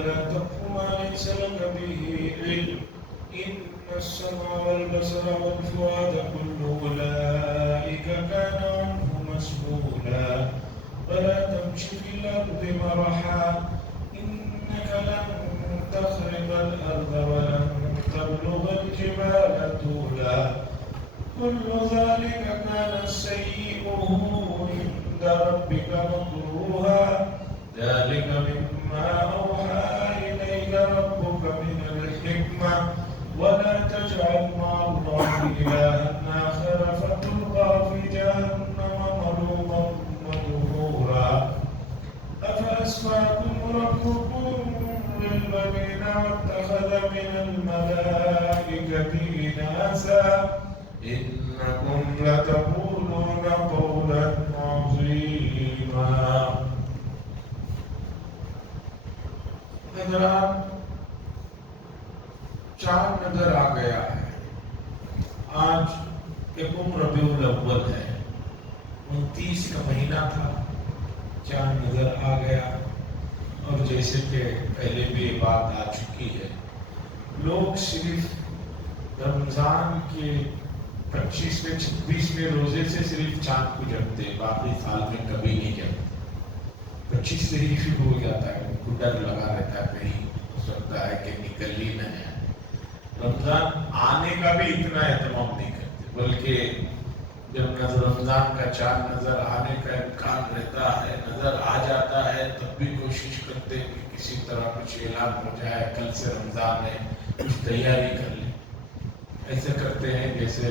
ولا تقف ما ليس لك به علم إن السمع والبصر والفؤاد كل أولئك كان عنه مسؤولا ولا تمش في الأرض مرحا إنك لن تخرق الأرض ولن تبلغ الجبال طولا كل ذلك كان سيئه عند ربك مكروها ذلك مما أوحى إليك ربك من الحكمة ولا تجعل مع الله إلها آخر فتلقى في جهنم ملوما مدحورا أفأسمعكم ربكم بالبنين واتخذ من الملائكة إناثا إنكم لتقولون قولا عظيما. حضرات چاند نظر آ گیا ہے. آج یکم ربیع الاول ہے, 29 کا مہینہ تھا, چاند نظر آ گیا. اور جیسے کہ پہلے بھی یہ بات آ چکی ہے, لوگ صرف رمضان کے 25ویں 26ویں روزے سے صرف چاند کو جپتے, باقی سال میں کبھی نہیں جپتے. 25 سے ہی شروع ہو جاتا ہے, ان کو ڈر لگا رہتا ہے کہیں ہو سکتا ہے کہ نکل ہی نہ ہے. رمضان آنے کا بھی اتنا اہتمام نہیں کرتے, بلکہ جب رمضان کا چاند نظر آنے کا امکان رہتا ہے, نظر آ جاتا ہے, تب بھی کوشش کرتے ہیں کہ کسی طرح کچھ اعلان ہو جائے, کل سے رمضان ہے, کچھ تیاری کر لیں. ایسے کرتے ہیں جیسے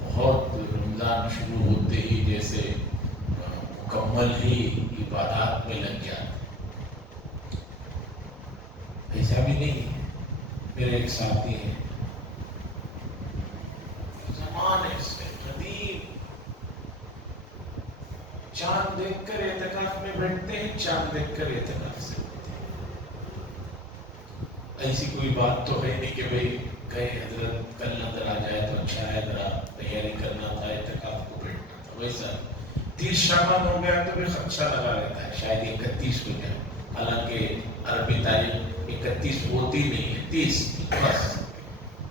بہت رمضان شروع ہوتے ہی جیسے مکمل ہی عبادات میں لگ جاتے. ایسا بھی نہیں ہے. میرے ایک ساتھی ہیں, زمانے سے قدیم, چاند دیکھ کر اعتکاف میں بیٹھتے ہیں, چاند دیکھ کر اعتکاف سے اٹھتے ہیں. ایسی کوئی بات تو ہے نہیں کہ بھئی کہیں حضرت کل نظر آ جائے تو اچھا ہے, ذرا تیاری کرنا تھا, اعتکاف کو بیٹھنا تھا. ویسا 30 شعبان ہو گیا تو بھی خدشہ لگا رہتا ہے شاید 31 ہو جائے, حالانکہ عربی تاریخ 31 ہوتی نہیں ہے, 30 بس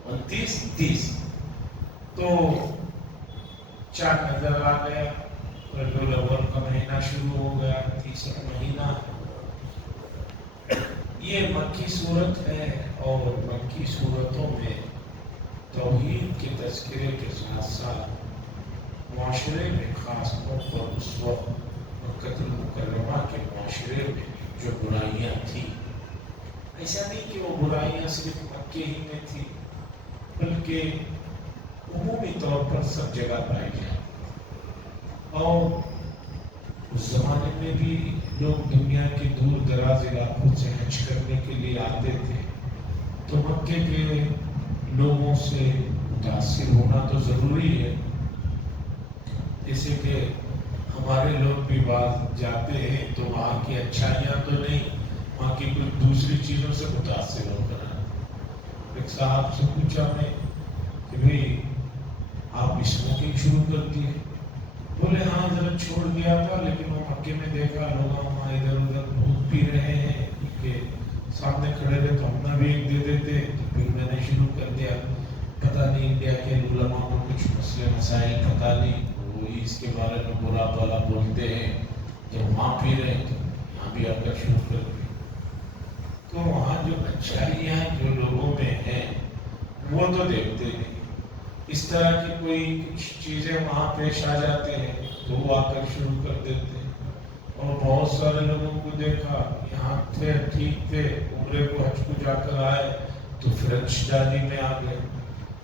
29-30. تو چاند نظر آ گیا, ربیع الاول کا مہینہ شروع ہو گیا, 30واں مہینہ. یہ مکی صورت ہے, اور مکی صورتوں میں توحید کے تذکرے کے ساتھ ساتھ معاشرے میں خاص طور پر اس وقت مکۃ المکرمہ کے معاشرے میں جو برائیاں تھیں, ایسا نہیں کہ وہ برائیاں صرف مکے ہی میں تھیں, بلکہ عمومی طور پر سب جگہ پائی جاتی. اور اس زمانے میں بھی لوگ دنیا کے دور دراز علاقوں سے حج کرنے کے لیے آتے تھے, تو مکے کے لوگوں سے متاثر ہونا تو ضروری ہے. جیسے کہ ہمارے لوگ بھی بعض جاتے ہیں تو وہاں کی اچھائیاں تو نہیں, وہاں کی کچھ دوسری چیزوں سے متاثر ہو کر. ایک صاحب سے پوچھا میں کہ بھئی آپ اسموکنگ شروع کر دیے؟ بولے ہاں ذرا چھوڑ دیا تھا, لیکن وہ مکے میں دیکھا لوگ وہاں ادھر ادھر بہت پی رہے ہیں, کہ سامنے کھڑے رہے تو ہم نے بھی ایک دے دیتے, تو پھر میں نے شروع کر دیا. پتہ نہیں انڈیا کے علماء کو کچھ مسئلے مسائل پتہ نہیں, وہی اس کے بارے میں برا بھلا بولتے ہیں. جب وہاں پی رہے ہیں تو یہاں بھی آ کر شروع کر دیا. تو وہاں جو اچھائیاں جو لوگوں میں ہیں وہ تو دیکھتے نہیں. اس طرح کی کوئی کچھ چیزیں وہاں پیش آ جاتے ہیں تو وہ آ کر شروع کر دیتے ہیں. اور بہت سارے لوگوں کو دیکھا, یہاں تھے ٹھیک تھے, عمرے کو حج کو جا کر آئے تو فرینچ داڑھی میں آ گئے.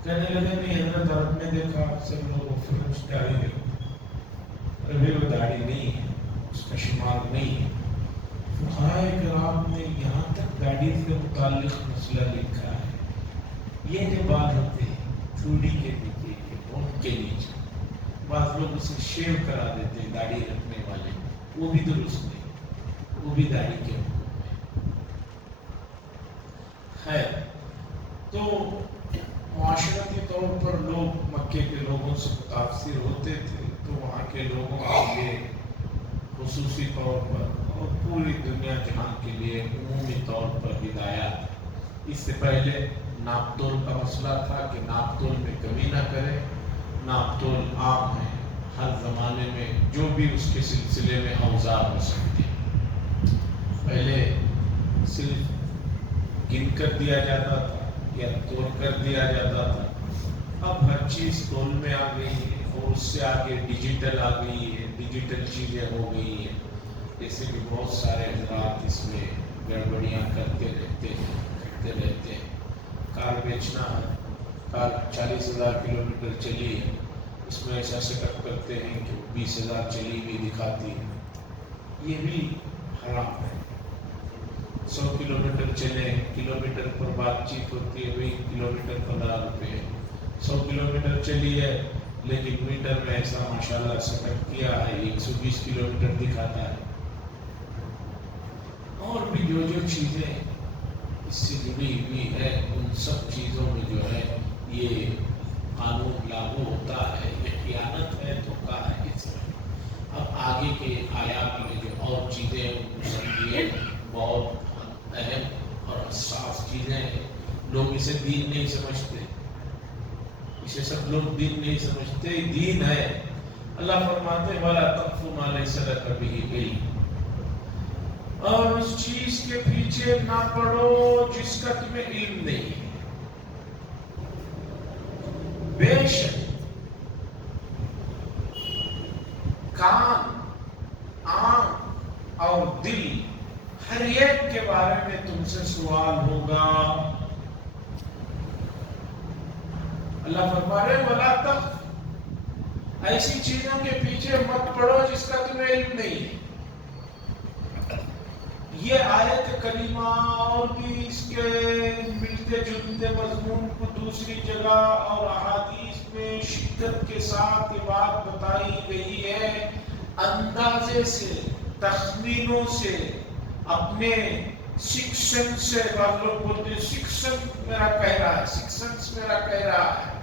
کہنے لگے نہیں حضرت عرب میں دیکھا سب لوگ فرینچ داڑھی میں, ابھی وہ داڑھی نہیں ہے, اس کا شمار نہیں ہے. فقہائے کرام نے یہاں تک داڑھی سے متعلق مسئلہ لکھا ہے, یہ جو بات ہوتے ہیں چوڑی کے نیچے کے ہونٹ کے نیچے, بعض لوگ اسے شیو کرا دیتے ہیں داڑھی رکھنے والے, وہ بھی درست نہیں, وہ بھی داڑھی کے حکم میں. خیر, تو معاشرتی طور پر لوگ مکے کے لوگوں سے متاثر ہوتے تھے, تو وہاں کے لوگوں کے لیے خصوصی طور پر اور پوری دنیا جہاں کے لیے عمومی طور پر ہدایات۔ اس سے پہلے ناپ تول کا مسئلہ تھا کہ ناپ تول میں کمی نہ کرے، ناپ تول عام ہے، ہر زمانے میں جو بھی اس کے سلسلے میں اوزار ہو سکتے ہیں۔ پہلے صرف گن کر دیا جاتا تھا یا تول کر دیا جاتا تھا، اب ہر چیز تول میں آ گئی ہے، اور اس سے آگے ڈیجیٹل آ گئی ہے، ڈیجیٹل چیزیں ہو گئی ہیں۔ جیسے کہ بہت سارے حضرات اس میں گڑبڑیاں کرتے رہتے ہیں۔ کار بیچنا ہے، کار 40,000 کلومیٹر چلی ہے، اس میں ایسا سیٹ اپ کرتے ہیں کہ 20,000 چلی ہوئی دکھاتی ہے، یہ بھی حرام ہے۔ 100 کلومیٹر چلے، کلومیٹر پر بات چیت ہوتی ہے، وہی کلومیٹر 15 روپے ہے۔ 100 کلومیٹر چلی ہے لیکن میٹر میں ایسا ماشاءاللہ سیٹ اپ کیا ہے 120 کلومیٹر دکھاتا ہے۔ اور بھی جو چیزیں اس سے جڑی ہوئی ہے، ان سب چیزوں میں جو ہے یہ قانون لاگو ہوتا ہے، یہ خیانت ہے، دھوکہ ہے۔ اس میں اب آگے کے آیات میں جو اور چیزیں ان کو سمجھیے، بہت اہم اور حساس چیزیں ہیں۔ لوگ اسے دین نہیں سمجھتے، اسے سب لوگ دین نہیں سمجھتے، دین ہے۔ اللہ فرماتے ہیں وَلَا تَقْفُ مَا لَيْسَ لَكَ بِهِ عِلْمٌ، اور اس چیز کے پیچھے نہ پڑو جس کا تمہیں علم نہیں ہے۔ بے شک کان، آنکھ اور دل ہر ایک کے بارے میں تم سے سوال ہوگا۔ اللہ فرما رہے وَلَا تَقْفُ، ایسی چیزوں کے پیچھے مت پڑو جس کا تمہیں علم نہیں ہے۔ یہ آیت کریمہ اور بھی اس کے ملتے جلتے مضمون کو دوسری جگہ اور احادیث میں شدت کے ساتھ یہ بات بتائی گئی ہے، اندازے سے، تخمینوں سے، اپنے سکسن سے۔ بعض لوگ بولتے ہیں سکسن میرا کہہ رہا ہے، سکسنس میرا کہہ رہا ہے۔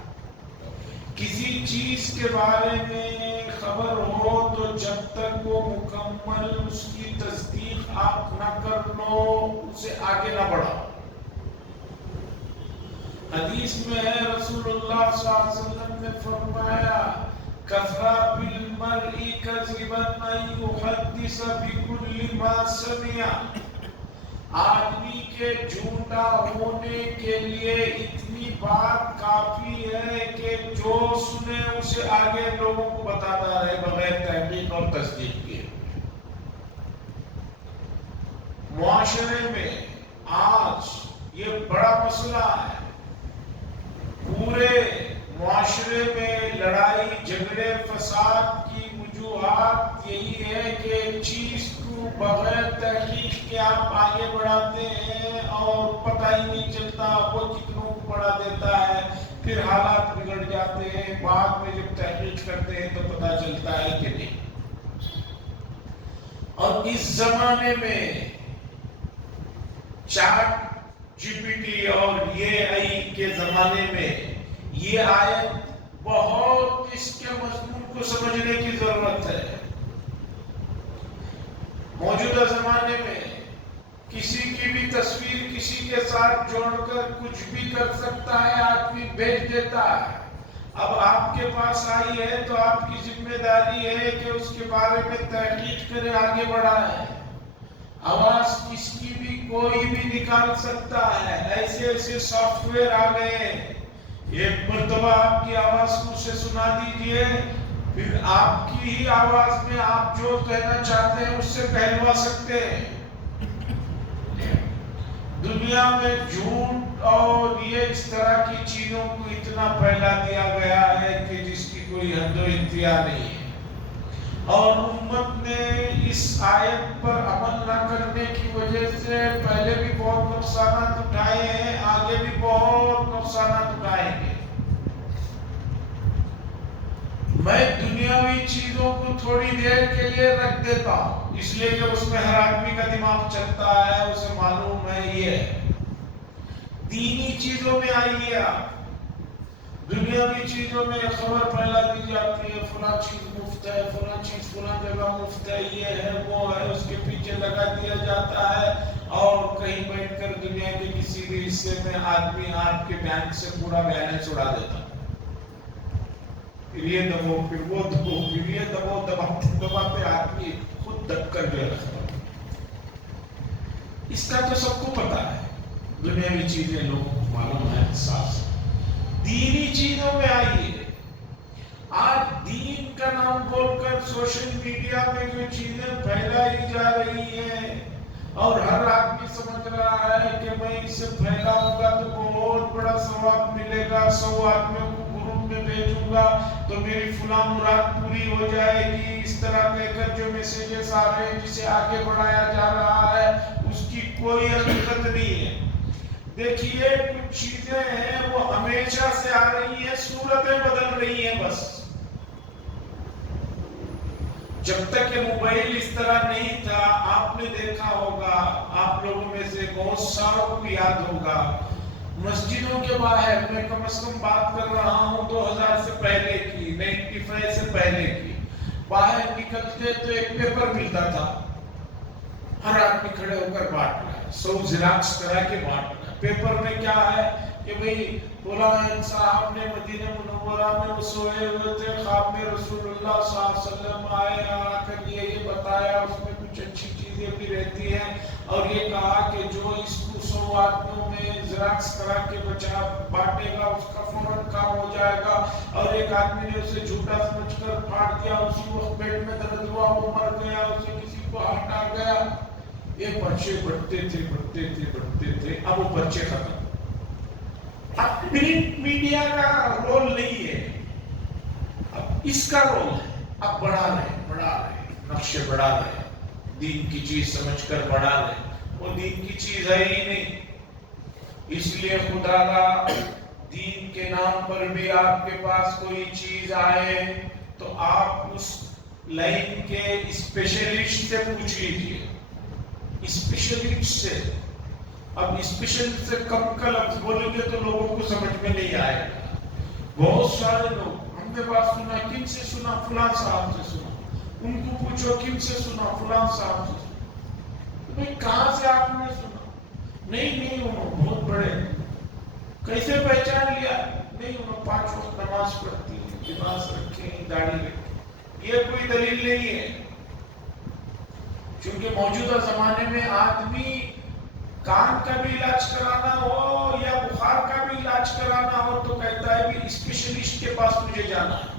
کسی چیز کے بارے میں خبر ہو تو جب تک وہ مکمل اس کی تصدیق آپ نہ کر لو، اسے آگے نہ بڑھاؤ۔ حدیث میں ہے رسول اللہ صلی اللہ علیہ وسلم نے فرمایا کفا بالمرء کذبا ان یحدث بکل ما سمع، آدمی کے جھوٹا ہونے کے لیے اتنی بات کافی ہے کہ جو سنے اسے آگے لوگوں کو بتاتا رہے بغیر تحقیق اور تصدیق کے۔ معاشرے میں آج یہ بڑا مسئلہ ہے، پورے معاشرے میں لڑائی جھگڑے فساد کی وجوہات یہی ہے کہ چیز کو بغیر تحقیق کے آپ آگے بڑھاتے ہیں اور پتہ ہی نہیں چلتا وہ کتنوں کو بڑھا دیتا ہے، پھر حالات بگڑ جاتے ہیں، بعد میں جب تحقیق کرتے ہیں تو پتہ چلتا ہے کہ نہیں۔ اور اس زمانے میں چیٹ جی پی ٹی اور یہ آئی کے زمانے میں یہ آیت بہت اس کے مضمون کو سمجھنے کی ضرورت ہے۔ موجودہ زمانے میں کسی کی بھی تصویر کسی کے ساتھ جوڑ کر کچھ بھی کر سکتا ہے، آدمی بھیج دیتا ہے۔ اب آپ کے پاس آئی ہے تو آپ کی ذمہ داری ہے کہ اس کے بارے میں تحقیق کرے، آگے بڑھائے۔ آواز کس کی بھی کوئی بھی نکال سکتا ہے، ایسے ایسے سافٹ ویئر آ گئے، ایک مرتبہ آپ کی آواز کو اسے سنا دیجئے، پھر آپ کی ہی آواز میں آپ جو کہنا چاہتے ہیں اس سے کہلوا سکتے ہیں۔ دنیا میں جھوٹ اور یہ اس طرح کی چیزوں کو اتنا پھیلا دیا گیا ہے کہ جس کی کوئی حد و انتہا نہیں ہے، اور امت نے اس آیت پر عمل نہ کرنے کی وجہ سے پہلے بھی بہت نقصانات اٹھائے ہیں، آگے بھی بہت نقصانات اٹھائیں گے۔ میں دنیاوی چیزوں کو تھوڑی دیر کے لیے رکھ دیتا ہوں، اس لیے کہ اس میں ہر آدمی کا دماغ چلتا ہے، اسے معلوم ہے۔ یہ دینی چیزوں میں آئیے آپ، دنیاوی چیزوں میں خبر پھیلا دی جاتی ہے، فلاں چیز مفت ہے، فلاں چیز فلاں جگہ مفت ہے، یہ ہے وہ ہے، اس کے پیچھے لگا دیا جاتا ہے، اور کہیں بیٹھ کر دنیا کے کسی بھی حصے میں آدمی آپ کے بینک سے پورا بیلنس اڑا دیتا، پھر یہ دبو پھر وہ دبو پھر یہ دبو، دباتے دباتے آدمی خود دب کر جو ہے۔ اس کا تو سب کو پتا ہے، دنیاوی چیزیں لوگوں کو معلوم ہے، احساس۔ دینی چیزوں میں آئیے، آج دین کا نام بول کر سوشل میڈیا میں جو چیزیں پھیلائی جا رہی ہیں، اور ہر آدمی سمجھ رہا ہے کہ میں اسے پھیلاؤں گا تو بہت بڑا ثواب ملے گا، 100 آدمیوں کو گروپ میں بھیجوں گا تو میری فلاں مراد پوری ہو جائے گی، اس طرح کہہ کر جو میسیجز آ رہے ہیں جسے آگے بڑھایا جا رہا ہے اس کی کوئی حقیقت نہیں ہے۔ دیکھیے کچھ چیزیں ہیں وہ ہمیشہ سے آ رہی ہیں، صورتیں بدل رہی ہیں بس۔ جب تک یہ موبائل اس طرح نہیں تھا، آپ نے دیکھا ہوگا، آپ لوگوں میں سے بہت ساروں کو یاد ہوگا، مسجدوں کے باہر، میں کم از کم بات کر رہا ہوں 2000 سے پہلے کی، 95 سے پہلے کی، باہر نکلتے تو ایک پیپر ملتا تھا، ہر آدمی کھڑے ہو کر بانٹ رہا ہے، 100 زیراکس کرا کے بانٹ رہا ہے۔ پیپر میں کیا ہے کہ بھئی فلاں صاحب نے مدینہ منورہ میں وہ سوئے ہوئے تھے، خواب میں رسول اللہ صلی اللہ علیہ وسلم آئے، آ کر یہ بتایا، اس میں کچھ اچھی چیزیں بھی رہتی ہیں، اور یہ کہا کہ جو اس کو 100 آدمیوں میں زیراکس کرا کے بچا بانٹے گا اس کا فوراً کام ہو جائے گا، اور ایک آدمی نے اسے جھوٹا سمجھ کر پھاڑ دیا، اسی وقت پیٹ میں درد ہوا، وہ مر گیا، اسے کسی کو ہارٹ آ گیا۔ یہ پرچے بڑھتے تھے، اب وہ پرچے ختم۔ اب پرنٹ میڈیا کا رول نہیں ہے، اب اس کا رول ہے، اب بڑھا رہے نقشے بڑھا رہے، دین کی چیز سمجھ کر بڑھا رہے، وہ دین کی چیز ہے ہی نہیں۔ اس لیے خدا کا دین کے نام پر بھی آپ کے پاس کوئی چیز آئے تو آپ اس لائن کے اسپیشلسٹ سے پوچھ لیجئے، اسپیشلسٹ سے۔ اب اسپیشلسٹ سے کم کا لفظ بولیں گے تو لوگوں کو سمجھ میں نہیں آئے گا۔ بہت سارے لوگ ہم نے بات سنا، کن سے سنا؟ فلاں صاحب سے سنا۔ ان کو پوچھو کن سے سنا؟ فلاں صاحب سے سنا۔ بھئی کہاں سے آپ نے سنا؟ نہیں انہوں بہت بڑے۔ کیسے پہچان لیا؟ نہیں انہوں 5 وقت نماز پڑھتی ہیں، لباس رکھیں، داڑھی رکھیں۔ یہ کوئی دلیل نہیں ہے، کیونکہ موجودہ زمانے میں آدمی کان کا بھی علاج کرانا ہو یا بخار کا بھی علاج کرانا ہو تو کہتا ہے بھی اسپیشلسٹ کے پاس مجھے جانا ہے،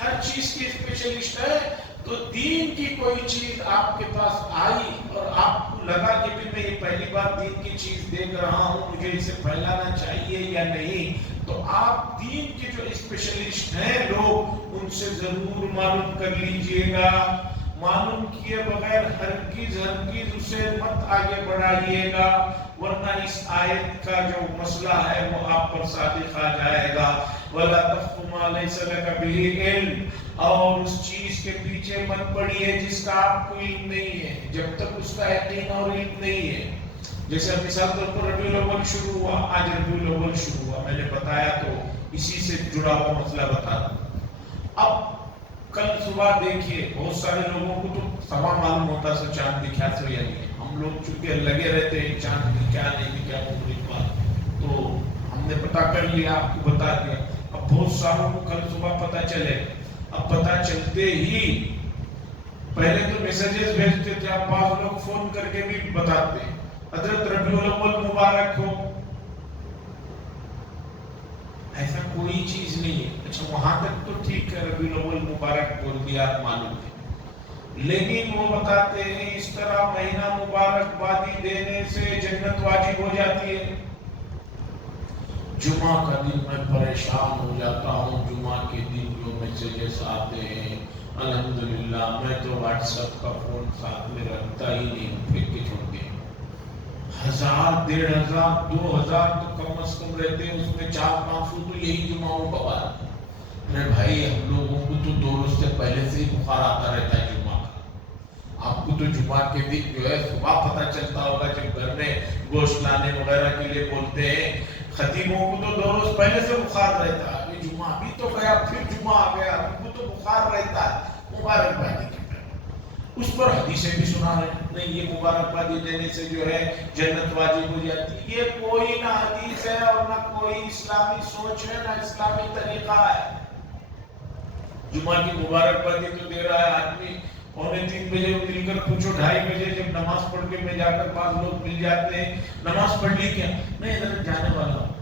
ہر چیز کی اسپیشلسٹ ہے۔ تو دین کی کوئی چیز آپ کے پاس آئی اور آپ کو لگا کہ بھی میں یہ پہلی بار دین کی چیز دیکھ رہا ہوں، مجھے اسے پھیلانا چاہیے یا نہیں، تو آپ دین کے جو اسپیشلسٹ ہیں لوگ، ان سے ضرور معلوم کر لیجئے گا۔ معلوم کیے بغیر ہرگز اسے مت آگے بڑھائیے گا، ورنہ اس آیت کا جو مسئلہ ہے وہ آپ پر صادق آ جائے گا۔ وَلَا تَخْفُ مَا لَيْسَ لَكَ بِهِ عِلْمٌ، اور اس چیز کے پیچھے مت پڑیے جس کا آپ کو علم نہیں ہے، جب تک اس کا یقین اور علم نہیں ہے۔ جیسے مثال طور پر ربیع الاول شروع ہوا، آج ربیع الاول شروع ہوا، میں نے بتایا تو اسی سے جڑا ہوا مسئلہ بتا دوں۔ اب کل صبح دیکھیے بہت سارے لوگوں کو تو سوا معلوم ہوتا سو چاند دکھا سو یا نہیں، ہم لوگ چونکہ لگے رہتے ہیں چاند دکھا نہیں دکھا مغرب کا، تو ہم نے پتا کر لیا، آپ کو بتا دیا۔ اب بہت ساروں کو کل صبح پتا چلے، اب پتا چلتے ہی پہلے تو میسیجز بھیجتے تھے، اب بعض لوگ فون کر کے بھی بتاتے ہیں حضرت ربیع الاول مبارک ہو۔ ایسا کوئی چیز نہیں ہے۔ اچھا وہاں تک تو ٹھیک ہے، ربیع الاول مبارک بول دیا معلوم ہے، لیکن وہ بتاتے ہیں اس طرح مہینہ مبارک بادی دینے سے جنت واجب ہو جاتی ہے۔ جمعہ کا دن میں پریشان ہو جاتا ہوں، جمعہ کے دن جو میسیجز آتے ہیں، الحمدللہ میں تو واٹس ایپ کا فون ساتھ میں رکھتا ہی نہیں، پھینک کے چھوڑ دیا۔ 1000 1500 2000 تو کم از کم رہتے ہیں، اس میں 400-500 تو یہی جمعوں کا بات ہے۔ ارے بھائی ہم لوگوں کو تو 2 روز سے پہلے سے ہی بخار آتا رہتا ہے جمعہ کا، آپ کو تو جمعہ کے دن جو ہے صبح پتہ چلتا ہوگا جب گھر میں گوشت لانے وغیرہ کے لیے بولتے ہیں، خطیبوں کو تو 2 روز پہلے سے بخار رہتا ہے، ابھی جمعہ بھی تو گیا، پھر جمعہ آ گیا، ان کو تو بخار رہتا ہے مبارکبادی کے پہلے۔ اس پر حدیثیں بھی سنا رہے ہیں، نہیں یہ مبارکبادی دینے سے جو ہے جنت واجب ہو جاتی ہے۔ یہ کوئی نہ حدیث ہے اور نہ کوئی اسلامی سوچ ہے، نہ اسلامی طریقہ ہے۔ جمعہ کی مبارکبادی تو دے رہا ہے آدمی 2:45 بجے مل کر پوچھو 2:30 بجے جب نماز پڑھ کے میں جا کر 5 لوگ مل جاتے ہیں، نماز پڑھ لی کیا؟ میں ادھر جانے والا ہوں،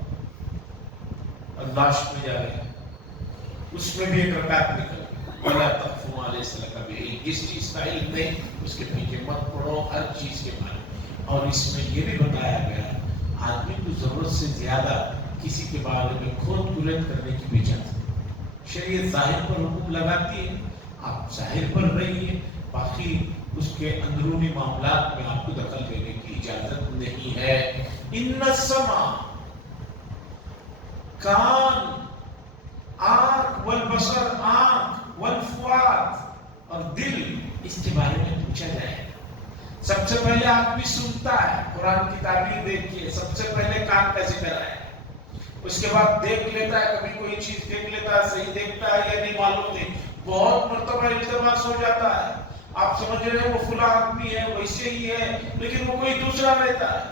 لاشت میں جا رہے ہیں، اس میں بھی ایک رکعت نکل وَلَا تَقْفُ مَا لَيْسَ لَكَ بِهِ، جس چیز کا علم نہیں اس کے پیچھے مت پڑھو، ہر چیز کے بارے میں۔ اور اس میں یہ بھی بتایا گیا آدمی کو ضرورت سے زیادہ کسی کے بارے میں کھود کلت کرنے کی بھی اجازت نہیں۔ شریعت ظاہر پر حکم لگاتی ہے، آپ ظاہر پر رہیے، باقی اس کے اندرونی معاملات میں آپ کو دخل دینے کی اجازت نہیں ہے۔ ان السمع، کان، آنکھ، والبصر آنکھ، والفؤاد اور دل، اس کے بارے میں پوچھا جائے گا۔ سب سے پہلے آدمی سنتا ہے، قرآن کی تعبیر دیکھیے، سب سے پہلے کان کا ذکر ہے، اس کے بعد دیکھ لیتا ہے، کبھی کوئی چیز دیکھ لیتا ہے، صحیح دیکھتا ہے یا نہیں معلوم نہیں، بہت مرتبہ التباس ہو جاتا ہے، آپ سمجھ رہے ہیں وہ فلاں آدمی ہے، ویسے ہی ہے، لیکن وہ کوئی دوسرا رہتا ہے۔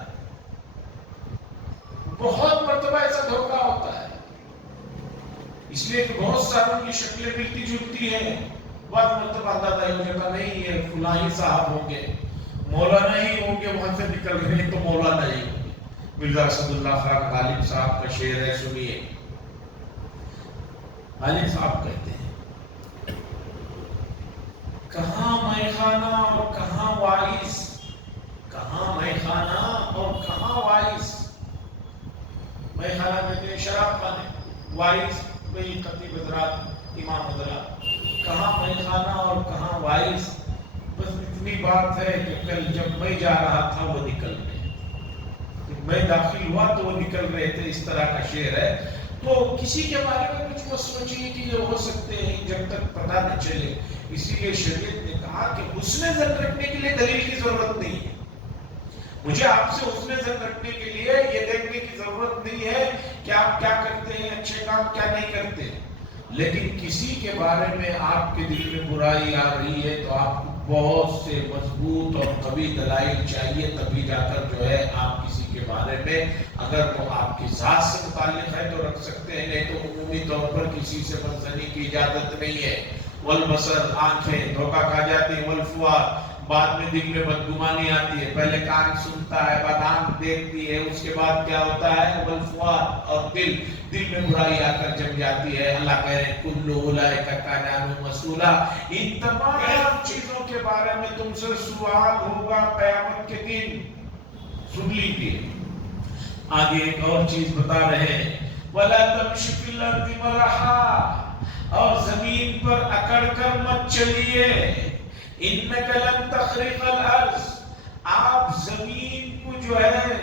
بہت مرتبہ ایسا دھوکہ ہوتا ہے، اس لیے کہ بہت ساروں کی شکلیں ملتی جلتی ہیں، بعض مرتبہ اندازہ ہو جاتا نہیں یہ فلاں ہی صاحب ہوں گے، مولانا ہی ہوں گے، وہاں سے نکل رہے ہیں تو مولانا ہی ہوں گے۔ مرزا اسد اللہ خان غالب صاحب کا شعر ہے، سنیے۔ غالب صاحب کہتے ہیں، کہاں میخانہ اور کہاں وائس، کہاں میخانہ اور کہاں وائس۔ میخانہ کہتے ہیں شراب خانے، وائس بھئی خطیب حضرات، امام حضرات، کہاں میخانہ اور کہاں وائس۔ بس اتنی بات ہے کہ کل جب میں جا رہا تھا وہ نکل گئے، جب میں داخل ہوا تو وہ نکل رہے تھے، اس طرح کا شعر ہے۔ تو کسی کے بارے میں کچھ مت سوچیے کہ یہ ہو سکتے ہیں جب تک پتہ نہ چلے۔ اسی لیے شریعت نے کہا کہ حسن ظن رکھنے کے لیے دلیل کی ضرورت نہیں ہے، مجھے آپ سے حسن ظن رکھنے کے لیے یہ دیکھنے کی ضرورت نہیں ہے کہ آپ کیا کرتے ہیں، اچھے کام کیا نہیں کرتے، لیکن کسی کے بارے میں آپ کے دل میں برائی آ رہی ہے تو آپ کو بہت سے مضبوط اور قوی دلائل چاہیے، تبھی جا کر جو ہے آپ کسی کے بارے میں، اگر وہ آپ کی ذات سے متعلق ہے تو رکھ سکتے ہیں، نہیں تو عمومی طور پر کسی سے منظری کی اجازت نہیں ہے۔ والبصر، آنکھیں دھوکہ کھا جاتی ہیں، والفؤاد، بعد میں دل میں بدگمانی آتی ہے، پہلے کان سنتا ہے، بعد آنکھ دیکھتی ہے، اس کے بعد کیا ہوتا ہے، والفؤاد اور دل میں برائی آ کر جم جاتی ہے۔ اللہ کہہ رہے ہیں کل اولئک کان عنہ مسئولا، ان تمام چیزوں کے بارے میں تم سے سوال ہوگا قیامت کے دن۔ سن لیجیے آگے ایک اور چیز بتا رہے ہیں، وَلَا تَمْشِ فِي الْأَرْضِ مَرَحًا، اور زمین پر اکڑ کر مت چلیے، اِنَّكَ لَن تَخْرِقَ الْأَرْضَ، آپ زمین کو جو ہے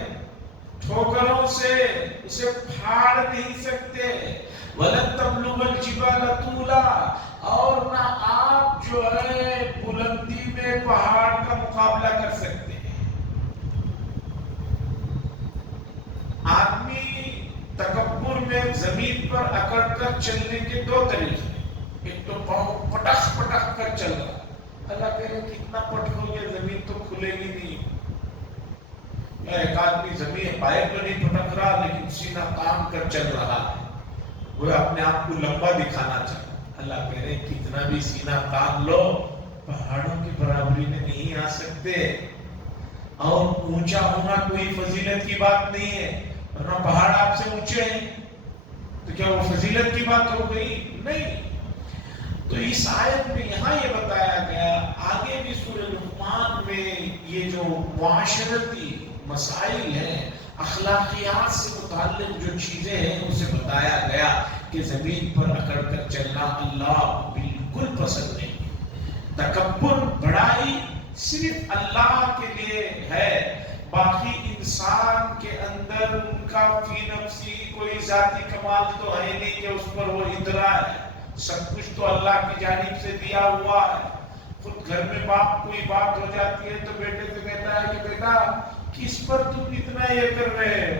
ٹھوکروں سے اسے پھاڑ نہیں سکتے، وَلَن تَبْلُغَ الْجِبَالَ طُولًا، اور نہ آپ جو ہے بلندی میں پہاڑ کا مقابلہ کر سکتے ہیں۔ آدمی تکبر میں زمین پر اکڑ کر چلنے کے 2 طریقے ہیں، ایک تو پاؤں پٹخ پٹخ کر چل رہا، اللہ کہہ رہے کتنا پٹکو گے زمین تو کھلے گی نہیں، یا ایک آدمی زمین پائے تو نہیں پٹک رہا لیکن سینہ تان کر چل رہا ہے، وہ اپنے آپ کو لمبا دکھانا چاہتا۔ اللہ کہہ رہے کتنا بھی سینہ تان لو پہاڑوں کی برابری میں نہیں آ سکتے، اور اونچا ہونا کوئی فضیلت کی بات نہیں ہے، ورنہ پہاڑ آپ سے اونچے ہیں تو کیا وہ فضیلت کی بات ہو گئی؟ نہیں۔ تو اس آیت میں یہاں یہ بتایا گیا، آگے بھی سورہ لقمان میں یہ جو معاشرتی مسائل ہیں، اخلاقیات سے متعلق جو چیزیں ہیں اسے بتایا گیا کہ زمین پر اکڑ کر چلنا اللہ بالکل پسند نہیں۔ تکبر، بڑائی صرف اللہ کے لیے ہے، باقی انسان کے اندر ان کا فی نفسی کوئی ذاتی کمال تو ہے نہیں کہ اس پر وہ ادرا ہے، سب کچھ تو اللہ کی جانب سے دیا ہوا ہے۔ خود گھر میں باپ کوئی بات ہو جاتی ہے تو بیٹے سے کہتا ہے کہ بیٹا کس پر تم اتنا یہ کر رہے ہو،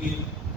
3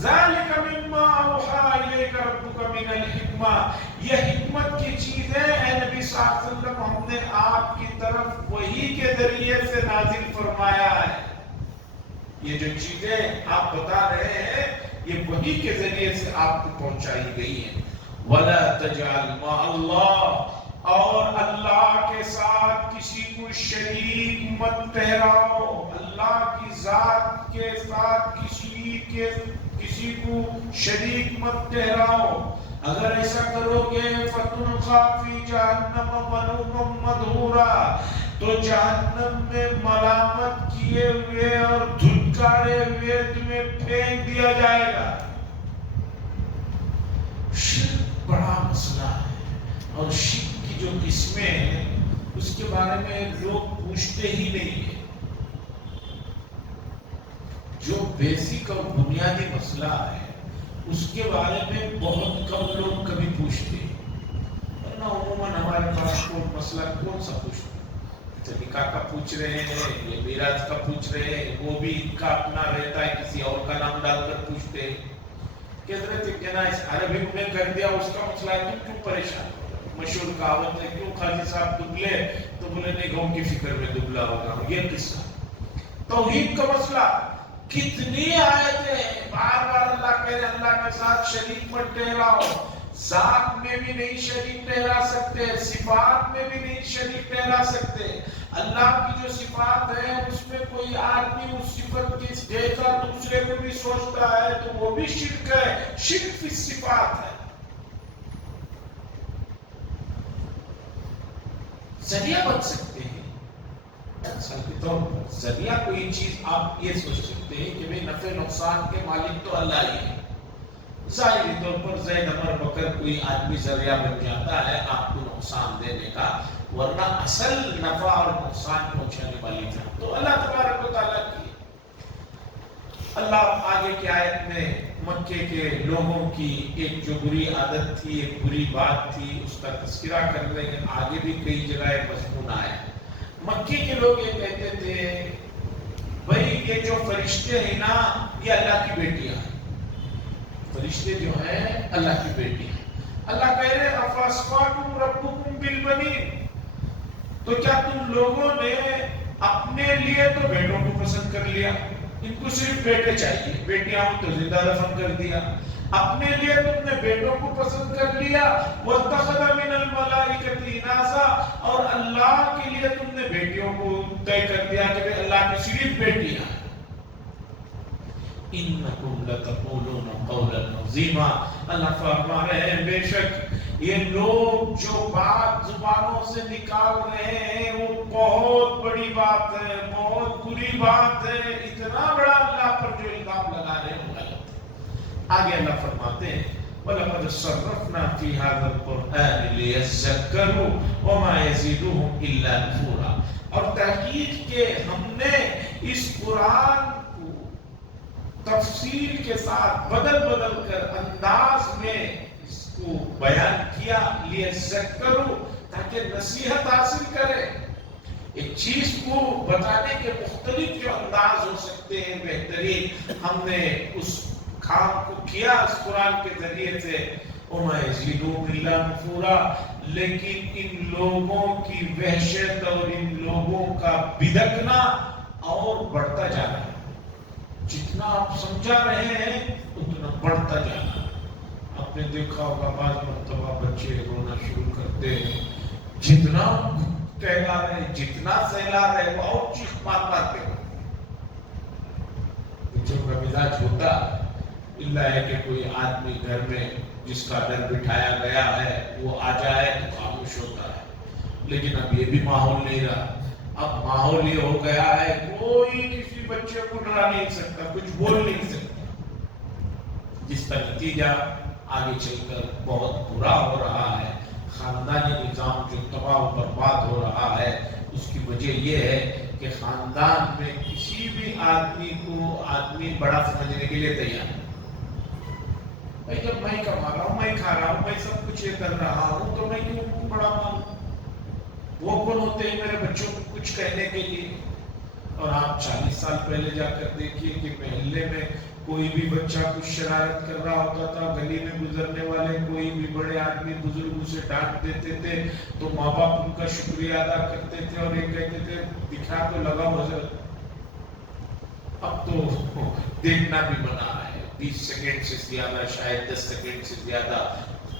ذالک مما اوحی الیک ربک من الحکمہ، یہ حکمت کی چیزیں اے نبی صلی اللہ علیہ وسلم ہم نے آپ کی طرف وحی کے ذریعے سے نازل فرمایا ہے. یہ جو چیزیں آپ بتا رہے ہیں یہ وحی کے ذریعے سے آپ کو پہنچائی گئی ہیں. وَلَا تَجْعَلْ مَعَ اللَّهِ، اور اللہ کے ساتھ کسی کو شریک مت ٹھہراؤ. اللہ کی ذات کے ساتھ کسی کو شریک مت ٹھہراؤ. اگر ایسا کرو گے فَتُلْقَىٰ فِي جَهَنَّمَ مَلُومًا مَدْحُورًا، تو جہنم میں ملامت کیے ہوئے اور دھتکارے ہوئے تمہیں پھینک دیا جائے گا. شرک بڑا مسئلہ ہے، اور شرک کی جو قسمیں ہیں اس کے بارے میں لوگ پوچھتے ہی نہیں ہیں. جو بیسک اور بنیادی مسئلہ ہے اس کے بارے میں بہت کم لوگ کبھی پوچھتے ہیں. ورنہ عموماً ہمارے پاس کوئی مسئلہ کون سا پوچھتے ہیں؟ تو نکاح کا پوچھ رہے ہیں، یہ میراث کا پوچھ رہے ہیں، وہ بھی ان کا اپنا رہتا ہے، کسی اور کا نام ڈال کر پوچھتے ہیں کہ حضرت جناز عربی میں کر دیا اس کا مسئلہ ہے، تم کیوں پریشان ہو؟ مشہور کہاوت ہے کیوں قاضی صاحب دبلے، تو بولے نہیں گاؤں کی فکر میں دبلا ہوگا. یہ قصہ توحید کا مسئلہ. کتنی آیتیں ہیں بار بار اللہ کہہ رہے اللہ کے ساتھ شریک مت ٹھہراؤ. ذات میں بھی نہیں شریک ٹھہرا سکتے، صفات میں بھی نہیں شریک ٹھہرا سکتے. اللہ کی جو صفات ہے اس میں کوئی آدمی اس صفت کی جیسا دوسرے کو بھی سوچتا ہے تو وہ بھی شرک ہے. شرک فی صفات ہے. ذریعہ بن سکتے ہیں مثال کے طور پر. ذریعہ کوئی چیز آپ یہ سوچ سکتے ہیں کہ نفع نقصان کے مالک تو اللہ ہی ہے. ظاہری طور پر زید عمر بکر کوئی آدمی ذریعہ بن جاتا ہے آپ کو نقصان دینے کا، ورنہ اصل نفع اور نقصان پہنچانے والی تھا تو اللہ تبارک و تعالیٰ کی. اللہ آگے کی آیت میں مکے کے لوگوں کی ایک جو بری عادت تھی، ایک بری بات تھی، اس کا تذکرہ کر رہے ہیں. آگے بھی کئی جگہ مضمون آئے. مکے کے لوگ یہ کہتے تھے بھائی یہ جو فرشتے ہیں نا یہ اللہ کی بیٹیاں ہیں. فرشتے جو ہیں اللہ کی بیٹی ہیں. اللہ کہہ رہے افاسفاکم ربکم بالبنین، تو کیا تم لوگوں نے اپنے لیے تو بیٹوں کو پسند کر لیا، ان کو صرف بیٹے چاہیے، بیٹیاں تو زندہ دفن کر دیا. اپنے لیے تم نے بیٹوں کو پسند کر لیا. وَاتَّخَذَ مِنَ الْمَلَائِكَةِ إِنَاثًا، اور اللہ کے لیے تم نے بیٹیوں کو طے کر دیا کہ اللہ کی صرف بیٹیاں. اِنَّكُمْ لَتَقُولُونَ قَوْلًا عَظِيمًا، اللہ فرما رہے ہیں بے شک یہ لوگ جو بات زبانوں سے نکال رہے ہیں وہ بہت بڑی بات ہے، بہت بری بات ہے. اتنا بڑا اللہ پر جو الزام لگا رہے ہیں وہ غلط ہے. آگے اللہ فرماتے ہیں وَلَقَدْ صَرَّفْنَا فِي هَذَا الْقُرْآنِ لِيَذَّكَّرُوا وَمَا يَزِيدُهُمْ إِلَّا نُفُورًا، اور تحقیق کہ ہم نے اس قرآن کو تفصیل کے ساتھ بدل بدل کر انداز میں اس کو بیان کیا لِيَذَّكَّرُوا، تاکہ نصیحت حاصل کرے. ایک چیز کو بتانے کے مختلف جو انداز ہو سکتے ہیں بہترین، ہم نے اس کام کو کیا اس قرآن کے ذریعے سے. وَمَا يَزِيدُهُمْ إِلَّا نُفُورًا، لیکن ان لوگوں کی وحشت اور ان لوگوں کا بدکنا اور بڑھتا جا رہا ہے. جتنا آپ سمجھا رہے ہیں اتنا بڑھتا جا رہا ہے. آپ نے دیکھا ہوگا بعض مرتبہ بچے رونا شروع کرتے ہیں، جتنا کہلا رہے جتنا سہلا رہے وہ اور چیخ مارتے ہیں. بچوں کا مزاج ہوتا اللہ ہے کہ کوئی آدمی گھر میں جس کا ڈر بٹھایا گیا ہے وہ آ جائے تو خاموش ہوتا ہے. لیکن اب یہ بھی ماحول نہیں رہا. اب ماحول یہ ہو گیا ہے کوئی کسی بچے کو ڈرا نہیں سکتا، کچھ بول نہیں سکتا، جس کا نتیجہ آگے چل کر بہت برا ہو رہا ہے. خاندانی نظام جو تباہ و برباد ہو رہا ہے اس کی وجہ یہ ہے کہ خاندان میں کسی بھی آدمی کو آدمی بڑا سمجھنے کے لیے تیار ہے. بھائی جب میں کما رہا ہوں، میں کھا رہا ہوں، میں سب کچھ یہ کر رہا ہوں تو میں کیوں ان کو بڑا مانوں؟ وہ کون ہوتے ہیں میرے بچوں کو کچھ کہنے کے لیے؟ اور آپ 40 سال پہلے جا کر دیکھیے کہ محلے میں کوئی بھی بچہ کچھ شرارت کر رہا ہوتا تھا، گلی میں گزرنے والے کوئی بھی بڑے آدمی بزرگ اسے ڈانٹ دیتے تھے تو ماں باپ ان کا شکریہ ادا کرتے تھے اور یہ کہتے تھے دکھا تو لگا حضرت۔ اب تو دیکھنا بھی منع ہے، 20 سیکنڈ سے زیادہ، شاید 10 سیکنڈ سے زیادہ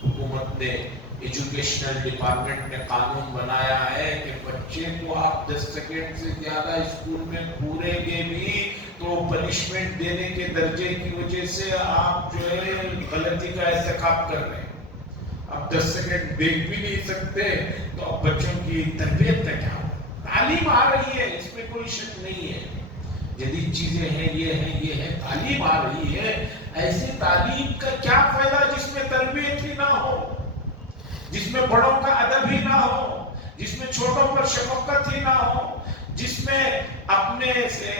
حکومت نے، ایجوکیشنل ڈپارٹمنٹ نے قانون بنایا ہے کہ بچے کو آپ 10 سیکنڈ سے زیادہ اسکول میں پورے گے بھی تو پنشمنٹ دینے کے درجے کی وجہ سے آپ جو ہے غلطی کا ارتکاب کر رہے ہیں۔ اب 10 سیکنڈ دیکھ بھی نہیں سکتے تو اب بچوں کی تربیت کا کیا؟ تعلیم آ رہی ہے، اس میں کوئی شک نہیں ہے، جدید چیزیں ہیں، یہ ہے، تعلیم آ رہی ہے۔ ایسی تعلیم کا کیا فائدہ جس میں تربیت ہی نہ ہو، جس میں بڑوں کا ادب ہی نہ ہو، جس میں چھوٹوں پر شفقت ہی نہ ہو، جس میں اپنے سے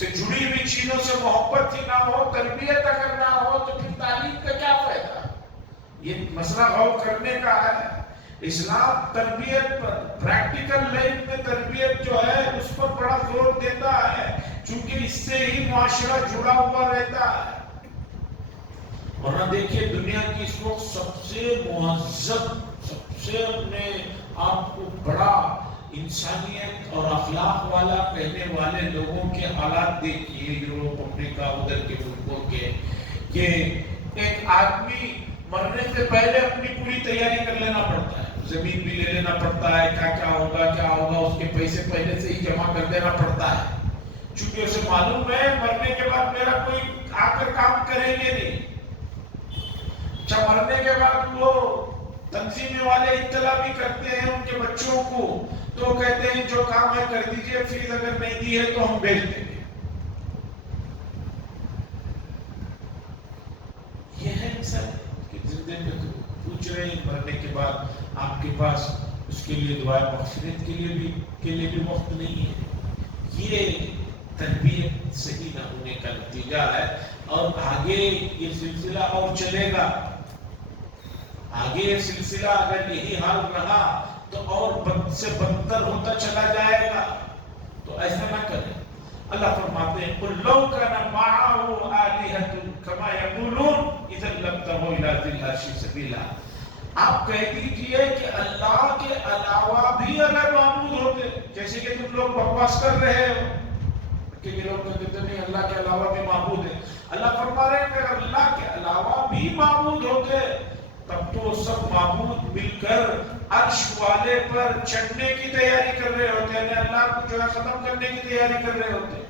جڑی ہوئی چیزوں سے محبت ہی نہ ہو، تربیت اگر نہ ہو تو پھر تعلیم کا کیا فائدہ؟ یہ مسئلہ غور کرنے کا ہے۔ اسلام تربیت پر، پریکٹیکل لائف میں تربیت جو ہے اس پر بڑا زور دیتا ہے، چونکہ اس سے ہی معاشرہ جڑا ہوا رہتا ہے۔ ورنہ دیکھیے دنیا کی اس وقت سب سے مہذب، سب سے اپنے آپ کو بڑا انسانیت اور اخلاق والا کہنے والے لوگوں کے حالات دیکھیے، یورپ، امریکہ، ادھر کے ملکوں کے، کہ ایک آدمی مرنے سے پہلے اپنی پوری تیاری کر لینا پڑتا ہے، زمین بھی لے لینا پڑتا ہے، کیا ہوگا اس کے پیسے پہلے سے ہی جمع کر دینا پڑتا ہے، چونکہ اسے معلوم ہے مرنے کے بعد میرا کوئی آ کر کام کریں گے نہیں۔ اچھا، مرنے کے بعد وہ تنظیمیں والے اطلاع بھی کرتے ہیں ان کے بچوں کو، تو کہتے ہیں جو کام ہے کر دیجئے، فیس اگر نہیں دی ہے تو ہم بھیج دیں گے۔ یہ ہے سر کہ زندے میں تو پوچھ رہے ہیں، مرنے کے بعد آپ کے پاس اس کے لیے دعائیں مغفرت کے لیے بھی وقت نہیں ہے۔ یہ تربیت صحیح نہ ہونے کا نتیجہ ہے، اور آگے یہ سلسلہ اور چلے گا۔ آگے یہ سلسلہ اگر یہی حال رہا تو اور بد سے بدتر ہوتا چلا جائے گا، تو ایسا نہ کریں۔ اللہ فرماتے ہیں قُلْ لَوْ كَانَ مَعَهُ آلِهَةٌ كَمَا يَقُولُونَ إِذًا لَّابْتَغَوْا إِلَىٰ ذِي الْعَرْشِ سَبِيلًا۔ آپ کہہ دیجئے کہ اللہ کے علاوہ بھی اگر معبود ہوتے، جیسے کہ تم لوگ بکواس کر رہے ہو کہ یہ لوگ کہتے نہیں اللہ کے علاوہ بھی معبود ہے، اللہ فرما رہے ہیں کہ اگر اللہ کے علاوہ بھی معبود ہوتے تب تو سب معبود مل کر عرش والے پر چڑھنے کی تیاری کر رہے ہوتے، یعنی اللہ کو جو ہے ختم کرنے کی تیاری کر رہے ہوتے،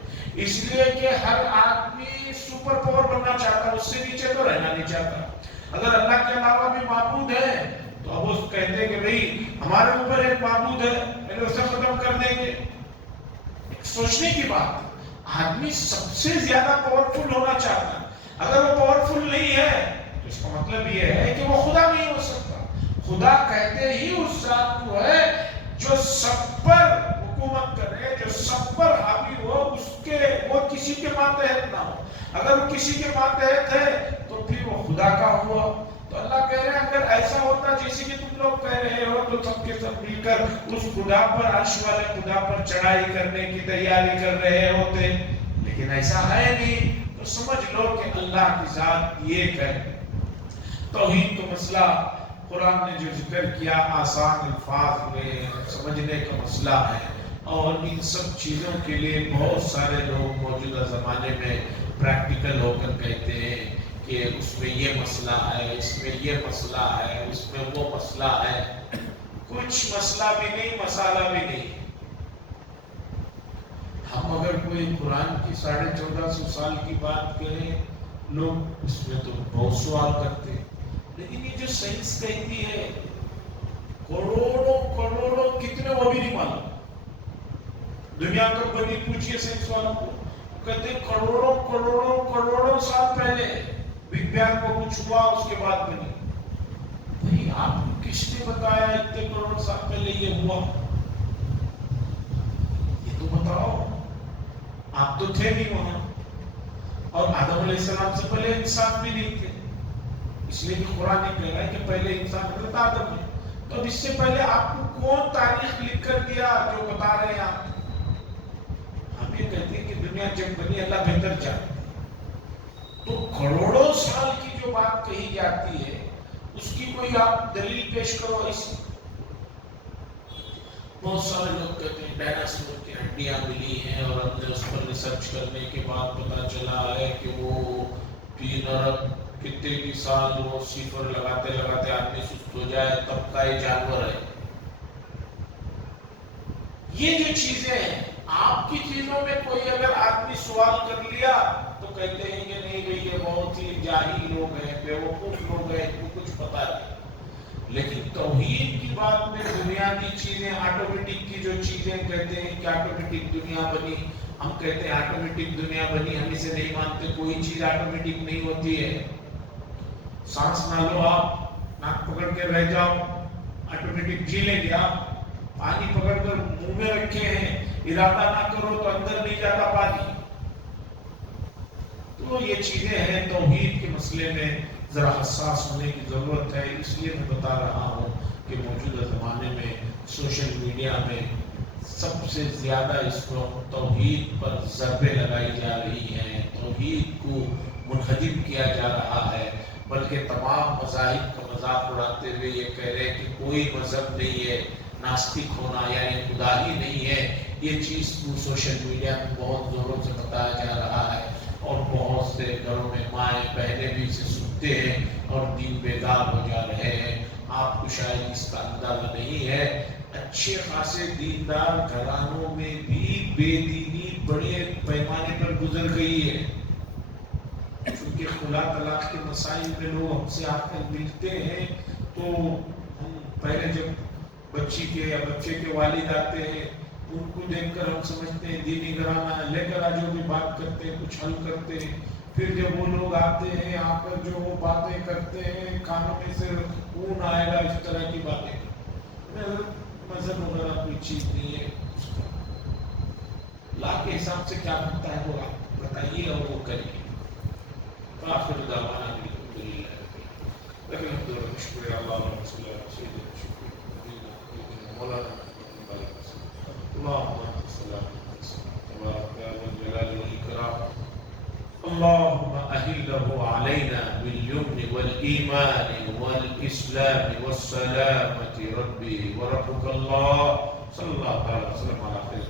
اس لیے کہ ہر آدمی سپر پاور بننا چاہتا، اس سے نیچے تو رہنا نہیں چاہتا۔ اگر اللہ کے علاوہ بھی معبود ہے تو اب اس کہتے ہیں کہ بھئی ہمارے اوپر ایک معبود ہے، پہلے اسے ختم کر دیں گے۔ ایک سوچنے کی بات ہے، آدمی سب سے زیادہ پاورفل ہونا چاہتا ہے، اگر وہ پاورفل نہیں ہے تو اس کا مطلب یہ ہے کہ وہ خدا نہیں ہو سکتا۔ خدا کہتے ہی اس ذات کو ہے جو سب پر حکومت کرے، جو سب پر حاوی ہو، وہ کسی کے ماتحت نہ ہو۔ اگر وہ کسی کے ماتحت ہے تو پھر وہ خدا کا ہوا۔ تو اللہ کہہ رہے ہیں اگر ایسا ہوتا جیسے کہ تم لوگ کہہ رہے ہو تو سب کے سب مل کر اس خدا پر، عرش والے خدا پر چڑھائی کرنے کی تیاری کر رہے ہوتے، لیکن ایسا ہے نہیں۔ تو سمجھ لو کہ اللہ کی ذات ایک ہے۔ توحید کا مسئلہ قرآن نے جو ذکر کیا آسان الفاظ میں سمجھنے کا مسئلہ ہے، اور ان سب چیزوں کے لیے بہت سارے لوگ موجودہ زمانے میں پریکٹیکل ہو کر کہتے ہیں کہ اس میں یہ مسئلہ ہے، اس میں یہ مسئلہ ہے، اس میں وہ مسئلہ ہے۔ کچھ مسئلہ بھی نہیں، مسئلہ بھی نہیں۔ ہم اگر کوئی قرآن کی 1450 سال کی بات کریں، لوگ اس میں تو بہت سوال کرتے ہیں، لیکن یہ جو سائنس کہتی ہے کروڑوں کتنے، وہ بھی نہیں معلوم۔ دنیا کو بنی پوچھئے سائنس والوں کو، کہتے ہیں کروڑوں سال پہلے بگ بینگ کو کچھ ہوا، اس کے بعد بنی۔ بھئی آپ کو کس نے بتایا اتنے کروڑ سال پہلے یہ ہوا؟ یہ تو بتاؤ، آپ تو تھے نہیں وہاں، اور آدم علیہ السلام سے پہلے انسان بھی نہیں تھے، اس لیے کہ قرآن یہ کہہ رہا ہے کہ پہلے انسان حضرت آدم ہے۔ تو اب اس سے پہلے آپ کو کون تاریخ لکھ کر دیا جو بتا رہے ہیں آپ؟ ہم یہ کہتے ہیں کہ دنیا جب بنی اللہ بہتر جانے، تو کروڑوں سال کی جو بات کہی جاتی ہے اس کی کوئی آپ دلیل پیش کرو ایسی. بہت سارے لوگ کہتے ہیں ڈائناسور کی ہڈیاں ملی ہیں اور ہم نے اس پر ریسرچ کرنے کے بعد پتا چلا ہے کہ وہ 3 ارب کتنے کی سال وہ صفر لگاتے لگاتے آدمی سست ہو جائے تب کا یہ جانور ہے. یہ جو چیزیں ہیں آپ کی چیزوں میں کوئی اگر آدمی سوال کر لیا تو کہتے ہیں کہ نہیں بھئی یہ بہت ہی جاہل لوگ ہیں، بیوقوف لوگ ہیں، ان کو کچھ پتا نہیں. لیکن توحید کی بات میں بنیادی چیزیں آٹومیٹک کی جو چیزیں کہتے ہیں کہ آٹومیٹک دنیا بنی، ہم کہتے ہیں آٹومیٹک دنیا بنی، ہم اسے نہیں مانتے. کوئی چیز آٹومیٹک نہیں ہوتی ہے. سانس نہ لو آپ، ناک پکڑ کے رہ جاؤ، آٹومیٹک جی لیں گے آپ. پانی پکڑ کر منہ میں رکھے ہیں، ارادہ نہ کرو تو اندر نہیں جاتا پانی. تو یہ چیزیں ہیں. توحید کے مسئلے میں ذرا حساس ہونے کی ضرورت ہے. اس لیے میں بتا رہا ہوں کہ موجودہ زمانے میں سوشل میڈیا میں سب سے زیادہ اس کو توحید پر ضربیں لگائی جا رہی ہیں، توحید کو منہدم کیا جا رہا ہے، بلکہ تمام مذاہب کا مذاق اڑاتے ہوئے یہ کہہ رہے ہیں کہ کوئی مذہب نہیں ہے، ناستک ہونا یعنی خدا ہی نہیں ہے. یہ چیز کو سوشل میڈیا میں بہت زوروں سے بتایا جا رہا ہے اور بہت سے گھروں میں مائیں بہنیں بھی اسے سنتے ہیں اور دین بیدار ہو جا رہے ہیں. آپ کو شاید اس کا اندازہ نہیں ہے، اچھے خاصے دیندار گھرانوں میں بھی بے دینی بڑے پیمانے پر گزر گئی ہے. چونکہ خلا طلاق کے مسائل میں لوگ ہم سے آ کر ملتے ہیں تو ہم پہلے جب بچی کے یا بچے کے والد آتے ہیں ان کو دیکھ کر ہم سمجھتے ہیں دینی گھرانہ ہے، لے کر آجو بھی بات کرتے ہیں، کچھ حل کرتے ہیں. پھر جب وہ لوگ آتے ہیں آ کر جو وہ باتیں کرتے ہیں کانوں میں سے خون آئے گا، اس طرح کی باتیں. مذہب وغیرہ کوئی چیز نہیں ہے، اس کا لا کے حساب سے کیا بنتا ہے وہ آپ بتائیے اور وہ کریے. آخر دعوانا الحمدللہ. لیکن شکریہ اللہ رسول اللہ سیدنا شکریہ مولانا اللهم صل على الجلال والإكرام. اللهم أهله علينا باليمن والإيمان والإسلام والسلامة ربي وربك الله صلى الله عليه وسلم على خير